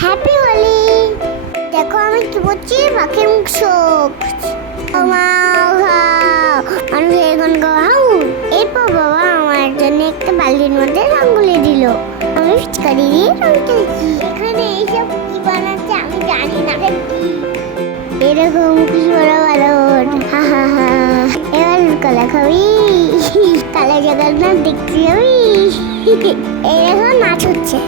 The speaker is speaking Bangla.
হ্যাপি হোলি দেখো, আমি কি বলছি? পাখির মুখ শোক এরপর বাবা, আমার জন্য একটা বালতির মধ্যে রঙ্গুলি দিল। আমি পিচকারি দিয়ে রং খেলছি এখানে এইসব কি বানাচ্ছে আমি জানি না। এটা কি। এরকম খুশি বড় ভালো হা হা হা। এবার কলা খাবি। কালা জগন্নাথ দেখতে যাবি? এরকম নাচ হচ্ছে।